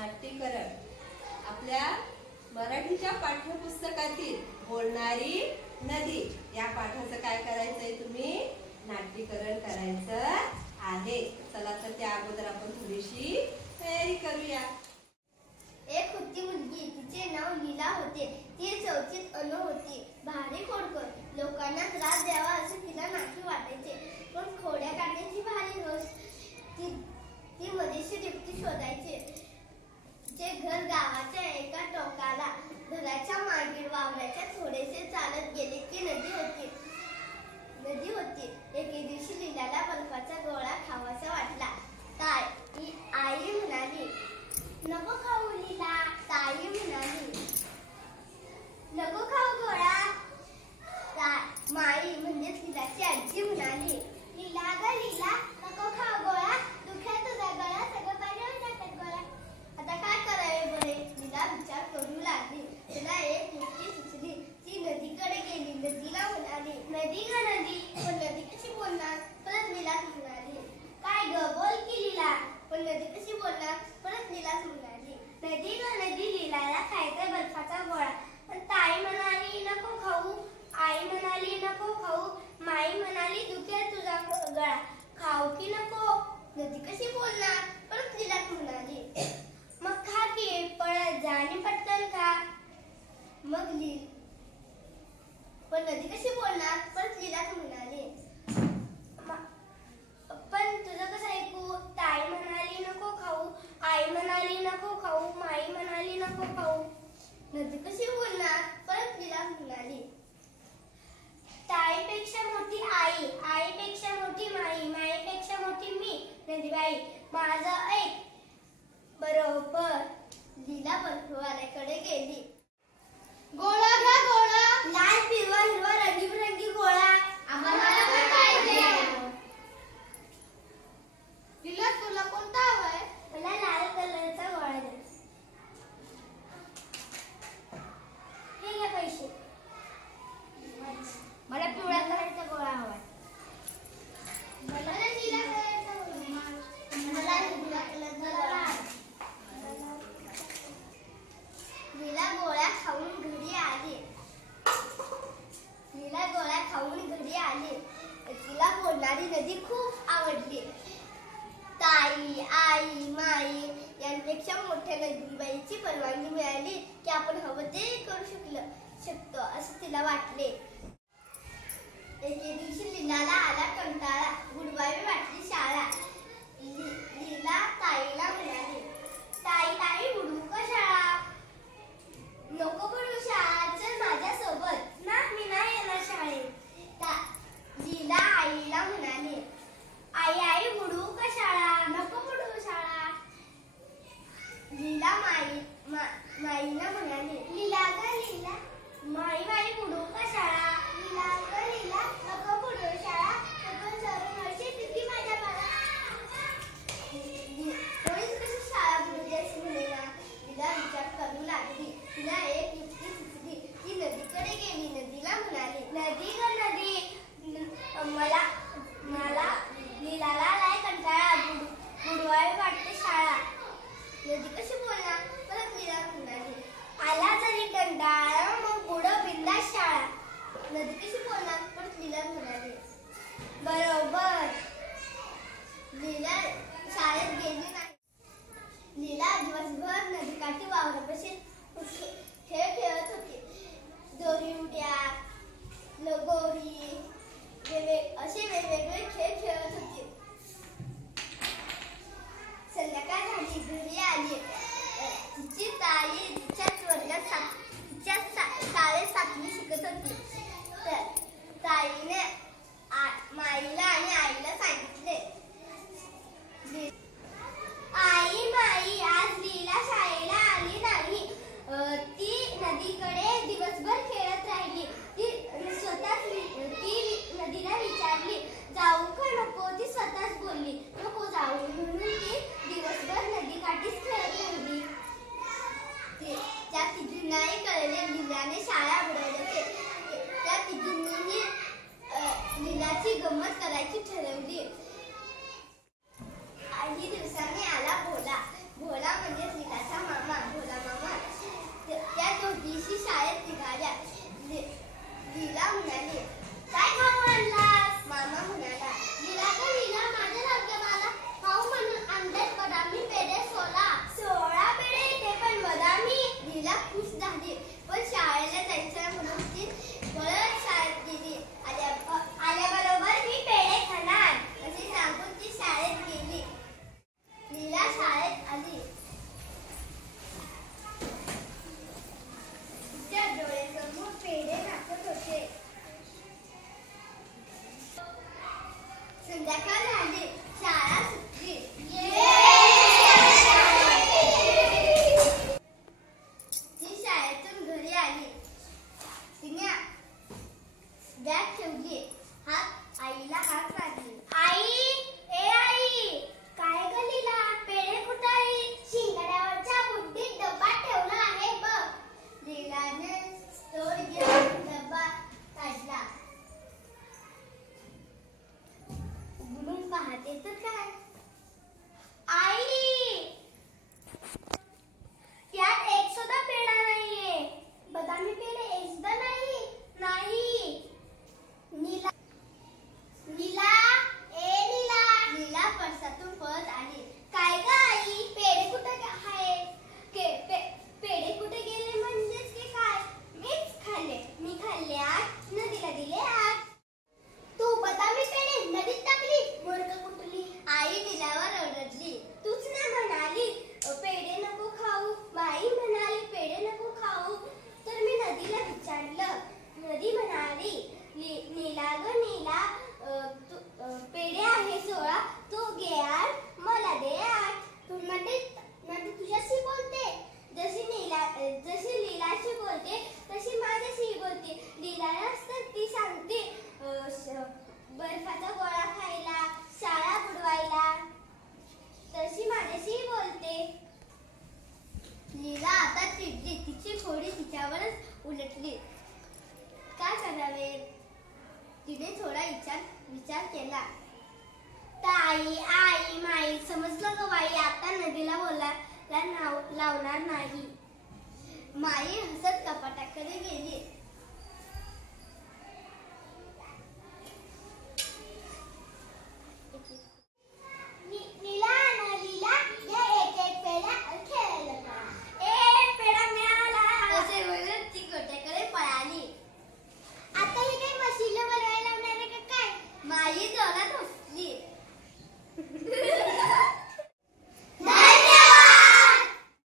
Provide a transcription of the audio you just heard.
नाट्यकरण आपल्या मराठीच्या पाठ्यपुस्तकातील बोलणारी नदी या पाठाचं काय करायचंय तुम्ही नाट्यकरण करायचं आहे। चला तर त्या अगोदर आपण थोडीशी तयारी करूया। एक होती मुलगी, तिचे नाव लीला होते। ती चौथीत अनु होती। भारी खोडकर, लोकांना त्रास द्यावा असे तिला नाही वाटायचे, पण खोड्या काढण्याची भारी हौस। ती मजेशीर युक्ती शोधायचे। जे घर गावाच्या एका टोकाला, घराच्या मागील वावराच्या थोडेसे चालत गेले की नदी होती। एके दिवशी लीलाला बर्फाचा गोळा खावासा वाटला। आई म्हणाली, नको खाऊ लीला। ताई म्हणाली, नको खाऊ गोळा। माई म्हणजेच लीलाची आजी म्हणाली, लीला ग लीला, नको खाऊ गोळा, दुखला तुझा गळा, सगळं पाणी जातात गोळा। आता काय करावे बरे? लीला विचार करू लागली। तिला एक युक्ती सुचली। ती नदीकडे गेली। नदीला म्हणाली, नदी ग नदी, पण नदी कशी बोलणार? परत लीला म्हणाली, काय ग बोल की लीला, पण नदी कशी बोलणार? परत लीला म्हणाली, नदी ग नदी, लीलाला खायचा बर्फाचा गोळा। पण ताई म्हणाली, नको खाऊ। आई म्हणाली, नको खाऊ। माई म्हणाली, दुखेल तुझा गळा, खाऊ की नको? नदी कशी बोलणार? परत लीला म्हणाली, मग खा की, पळत जा आणि पटकन खा। पण नदी कशी बोलणार? परत लीला म्हणाली, पण तुझं कसं ऐकू? ताई म्हणाली नको खाऊ, आई म्हणाली नको खाऊ, माई म्हणाली नको खाऊ। नदी कशी बोलणार? परत लीला म्हणाली, ताईपेक्षा मोठी आई, आईपेक्षा मोठी माई, माईपेक्षा मोठी मी, नदीबाई माझं ऐक। बरोबर। लीला बर्फवाल्याकडे गेली। गोळा घ्या गोळा, लाल पिवळा हिरवा रंगीबेरंगी गोळा, आम्हाला पण पाहिजे। लीला तुला कोणता हवाय? मला लाल कलरचा गोळा दे। हे घे पैसे। मला पिवळ्या कलरचा गोळा हवाय। मला नीला कलरचा गोळा। मला नीला कलरचा गोळा। लीला गोळा खाऊन घरी आली। तिला बोलणारी नदी खूप आवडली। ताई, आई, माई यांपेक्षा मोठ्या नदीबाईची परवानगी मिळाली की आपण हवं ते करू शकतो असं तिला वाटले। एके दिवशी लीलाला आला कंटाळा, बुडवावी वाटली शाळा। लीला ताईला म्हणाली, ताई बुडवू का शाळा? नको बुडवू शाळा, चल माझ्यासोबत। ना, मी नाही येणार शाळेत। लीला आईला म्हणाली, आई बुडवू का शाळा? नको बुडवू शाळा। लीला माईला म्हणाली, लीला ग लीला, माई बुडवू का शाळा? लीला ग लीला, नको बुडवू शाळा, नको चरून वर्षी तिथे माझ्या बाळा। कोणीच कशी शाळा बुडवली अशी म्हणेना। लीला विचार करू लागली। तिला एक युक्ती सुचली। ती नदीकडे गेली। नदीला म्हणाली, नदी ग नदी, मला लीलाला लय कंटाळा, बुडवावी वाटते शाळा। नदी कशी बोलणार? परत लीला म्हणाली, आला जरी कंटाळा मग बुडव बिंदास शाळा। नदी कशी बोलणार? परत लीला म्हणाली, बरोबर। लीला शाळेत गेली नाही। लीला दिवसभर नदीकाठी वावरापाशी खेळ खेळत होती। दोरी उड्या, लगोरी असे वेगवेगळे खेळ खेळत होती। संध्याकाळ झाली, घरी आली। तिची ताई तिच्याच वर्गात शाळेत 7वी शिकत होती। ताईने माईला आणि आईला सांगितले, आई माई, आज लीला शाळेला आली नाही। ती नदीकडे दिवसभर खेळत राहिली। ती नदीला विचारली, जाऊ का नको? ती स्वतःच बोलली, नको जाऊ। म्हणून ती दिवसभर नदीकाठीच खेळत राहिली। त्या तिघींनाही कळले लीलाने शाळा बुडवल्याचे। त्या तिघींनीही लीलाची गंमत करायची ठरवली। काही दिवसांनी आला भोला. भोला म्हणजे लीलाचा दिवशी शाळेत निघाल्या. लीला म्हणाली, काय खाऊ आणलास? मामा म्हणाला, लीला का लीला, माझ्या लग्नाला खाऊ म्हणून आणलेत बदामी पेढे 16 पेढे, ते पण बदामी. लीला खुश झाली, पण शाळेला जायचं म्हणून ती पळत शाळेत गेली. आल्याबरोबर मी पेढे खाणार असे सांगून ती शाळेत गेली. लीला शाळेत आली. तिच्या डोळ्यासमोर पेढे नाचत होते. संध्याकाळ झाली, शाळा सुटली. ती शाळेतून घरी आली. तिने बॅग ठेवली. आईला हाक मारली. आई, ए आई, काय ग लीला, पेढे कुठे आहे? शिंगाड्यावरच्या बुड्डीत डब्बा ठेवला आहे बघ. लीलाने स्टोर घेऊन डब्बा काढला. उघडून पाहते तर काय, आई, यात एक सुद्धा पेढा नाहीये. बदामी पेढे एक सुद्धा नाही. नीला, नीला, ए नीला. नीला परसातून पळत आली. काय ग आई, पेढे कुठे आहे? पेढे कुठे गेले म्हणजेच की काय? मीच खाल्ले. मी खाल्ले आत, नदीला दिले आत. तू बदामी पेढे नदीत टाकली, मूर्ख कुठली. आई नीलावर ओरडली. तूच ना म्हणाली पेढे नको खाऊ. बाई म्हणाली पेढे नको खाऊ, तर मी नदीला विचारलं. नदी म्हणाली, नीला ग नीला, पेढे आहे 16, तू घे 8, मला दे 8. नदी तुझ्याशी बोलते. जशी लीलाशी बोलते तशी माझ्याशी बोलते. लीलाला असतं ती सांगते बर्फाचा गोळा खायला, शाळा बुडवायला, तशी माझ्याशी बोलते. लीला आता चिडली. तिची खोडी तिच्यावरच उलटली. काय करावे? तिने थोडा विचार केला. ताई, आई, माई, समजलं ग बाई, आता नदीला बोलायला लावणार नाही. माई हसत कपाटाकडे गेली. नीला, या एक पेढा खेळायला जा. पेढा मिळाला असे बोलत ती गोट्याकडे पळाली. आता हे काही मशीला बनवायला लावणार आहे का काय? माई जोरात हसली.